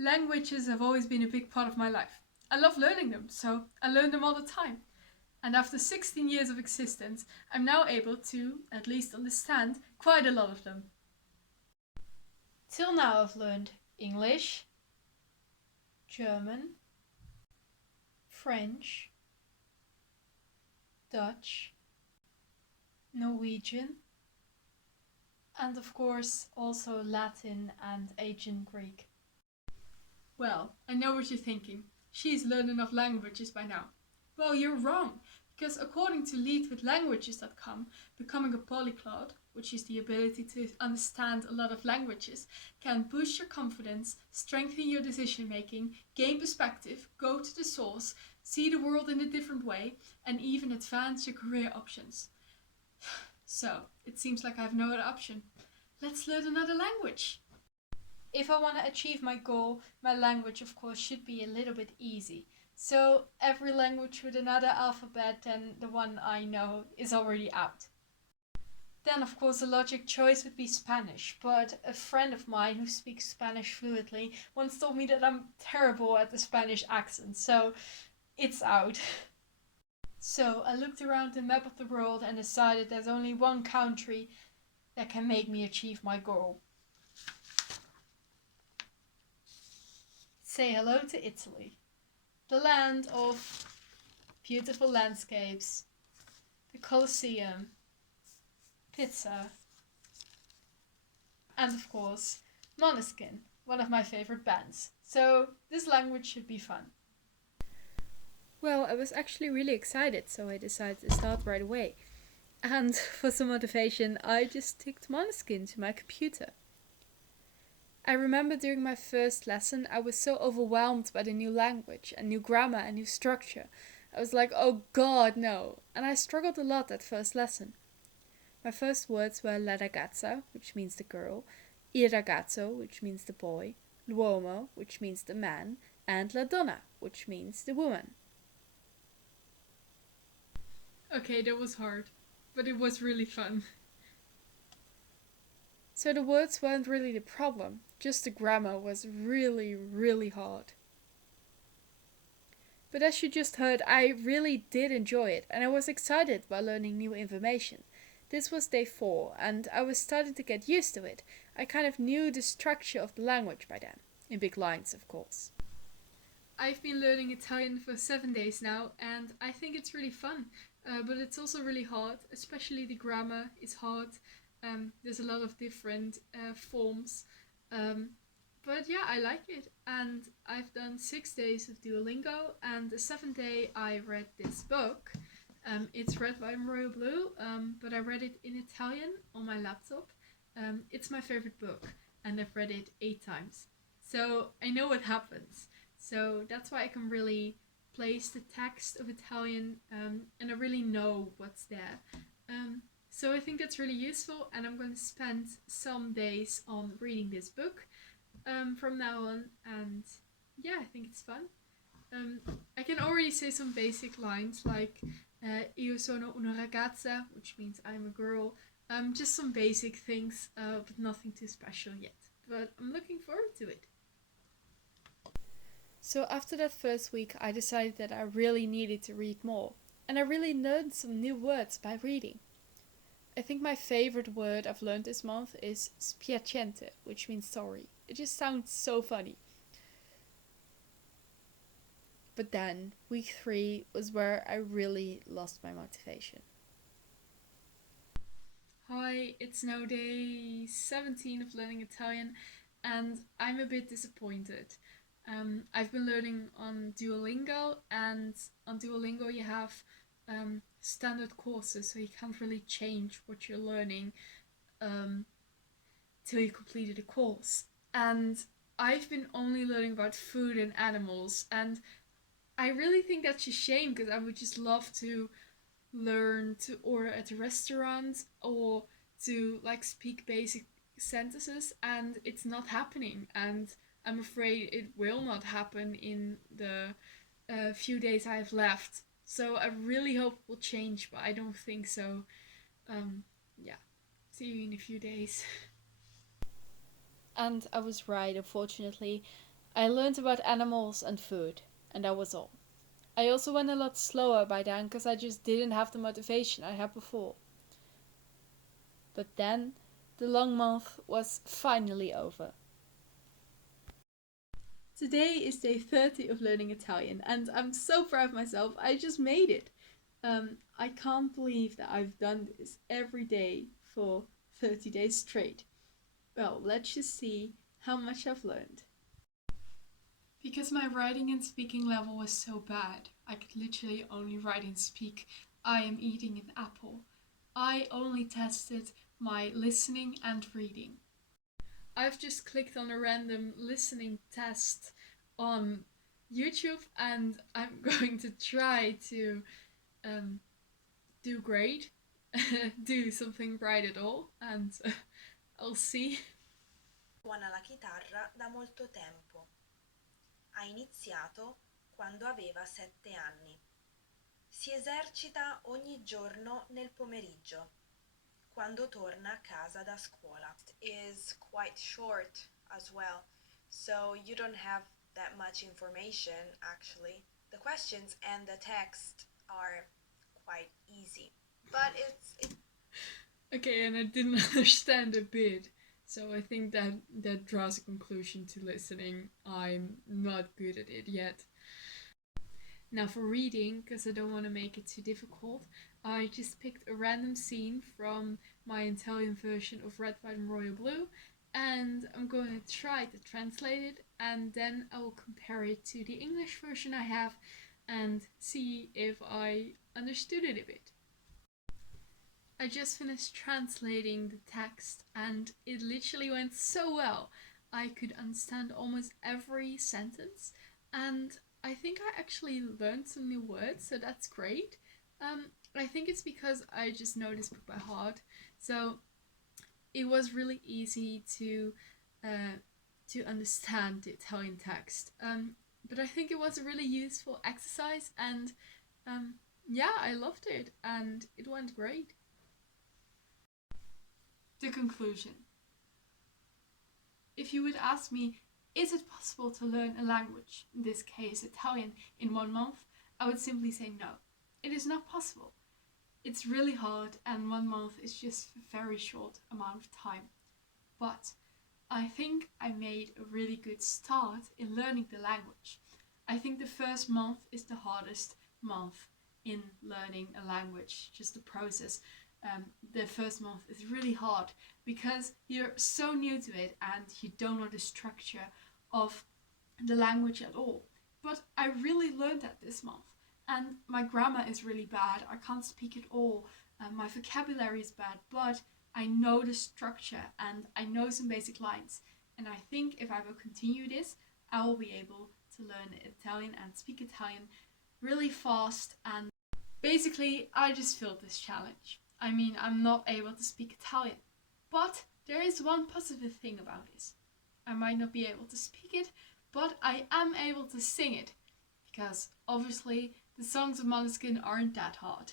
Languages have always been a big part of my life. I love learning them, so I learn them all the time. And after 16 years of existence, I'm now able to, at least understand, quite a lot of them. Till now I've learned English, German, French, Dutch, Norwegian, and of course also Latin and ancient Greek. Well, I know what you're thinking. She's learned enough languages by now. Well, you're wrong, because according to leadwithlanguages.com, becoming a polyglot, which is the ability to understand a lot of languages, can boost your confidence, strengthen your decision making, gain perspective, go to the source, see the world in a different way, and even advance your career options. So, it seems like I have no other option. Let's learn another language. If I want to achieve my goal, my language of course should be a little bit easy. So every language with another alphabet than the one I know is already out. Then of course the logic choice would be Spanish, but a friend of mine who speaks Spanish fluently once told me that I'm terrible at the Spanish accent, so it's out. So I looked around the map of the world and decided there's only one country that can make me achieve my goal. Say hello to Italy, the land of beautiful landscapes, the Colosseum, pizza, and of course, Måneskin, one of my favorite bands. So this language should be fun. Well, I was actually really excited, so I decided to start right away. And for some motivation, I just ticked Måneskin to my computer. I remember during my first lesson, I was so overwhelmed by the new language and new grammar and new structure. I was like, oh god, no. And I struggled a lot that first lesson. My first words were la ragazza, which means the girl, il ragazzo, which means the boy, l'uomo, which means the man, and la donna, which means the woman. Okay, that was hard, but it was really fun. So the words weren't really the problem, just the grammar was really, really hard. But as you just heard, I really did enjoy it and I was excited by learning new information. This was day 4 and I was starting to get used to it. I kind of knew the structure of the language by then, in big lines of course. I've been learning Italian for 7 days now and I think it's really fun, but it's also really hard, especially the grammar is hard. There's a lot of different forms, but yeah, I like it. And I've done 6 days of Duolingo, and the 7th day I read this book. It's read by Royal Blue, but I read it in Italian on my laptop. It's my favorite book, and I've read it 8 times. So I know what happens. So that's why I can really place the text of Italian, and I really know what's there. So I think that's really useful, and I'm going to spend some days on reading this book from now on, and yeah, I think it's fun. I can already say some basic lines like io sono una ragazza, which means I'm a girl. Just some basic things, but nothing too special yet. But I'm looking forward to it. So after that first week, I decided that I really needed to read more, and I really learned some new words by reading. I think my favorite word I've learned this month is spiacente, which means sorry. It just sounds so funny. But then, week 3 was where I really lost my motivation. Hi, it's now day 17 of learning Italian, and I'm a bit disappointed. I've been learning on Duolingo, and on Duolingo you have standard courses, so you can't really change what you're learning till you completed a course. And I've been only learning about food and animals, and I really think that's a shame because I would just love to learn to order at a restaurant or to like speak basic sentences, and it's not happening, and I'm afraid it will not happen in the few days I have left. So I really hope it will change, but I don't think so. Yeah, see you in a few days. And I was right, unfortunately. I learned about animals and food, and that was all. I also went a lot slower by then because I just didn't have the motivation I had before. But then the long month was finally over. Today is day 30 of learning Italian, and I'm so proud of myself. I just made it. I can't believe that I've done this every day for 30 days straight. Well, let's just see how much I've learned. Because my writing and speaking level was so bad, I could literally only write and speak, I am eating an apple. I only tested my listening and reading. I've just clicked on a random listening test on YouTube and I'm going to try to do great, do something right at all, and I'll see. Suona la chitarra da molto tempo. Ha iniziato quando aveva 7 anni. Si esercita ogni giorno nel pomeriggio, quando torna a casa da scuola. Is quite short as well, so you don't have that much information actually. The questions and the text are quite easy, but it's Okay, and I didn't understand a bit. So I think that draws a conclusion to listening. I'm not good at it yet. Now for reading, because I don't want to make it too difficult, I just picked a random scene from my Italian version of Red, White and Royal Blue, and I'm going to try to translate it, and then I will compare it to the English version I have and see if I understood it a bit. I just finished translating the text and it literally went so well. I could understand almost every sentence and I think I actually learned some new words, so that's great. I think it's because I just know this book by heart, so it was really easy to understand the Italian text. But I think it was a really useful exercise, and yeah, I loved it, and it went great. The conclusion. If you would ask me, is it possible to learn a language, in this case Italian, in 1 month? I would simply say no. It is not possible. It's really hard and 1 month is just a very short amount of time. But I think I made a really good start in learning the language. I think the first month is the hardest month in learning a language, just the process. The first month is really hard because you're so new to it and you don't know the structure of the language at all. But I really learned that this month, and my grammar is really bad. I can't speak at all. My vocabulary is bad, but I know the structure and I know some basic lines. And I think if I will continue this, I will be able to learn Italian and speak Italian really fast. And basically, I just filled this challenge. I mean, I'm not able to speak Italian, but there is one positive thing about this. I might not be able to speak it, but I am able to sing it, because obviously the songs of Måneskin aren't that hard.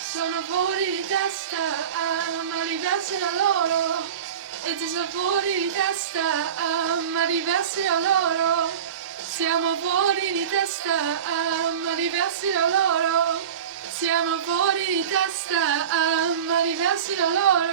Sono fuori di testa, ma diversi da loro. E ti sono fuori di testa, ma diversi da loro. Siamo fuori di testa, ma diversi da loro. Siamo fuori di testa, ma diversi da loro.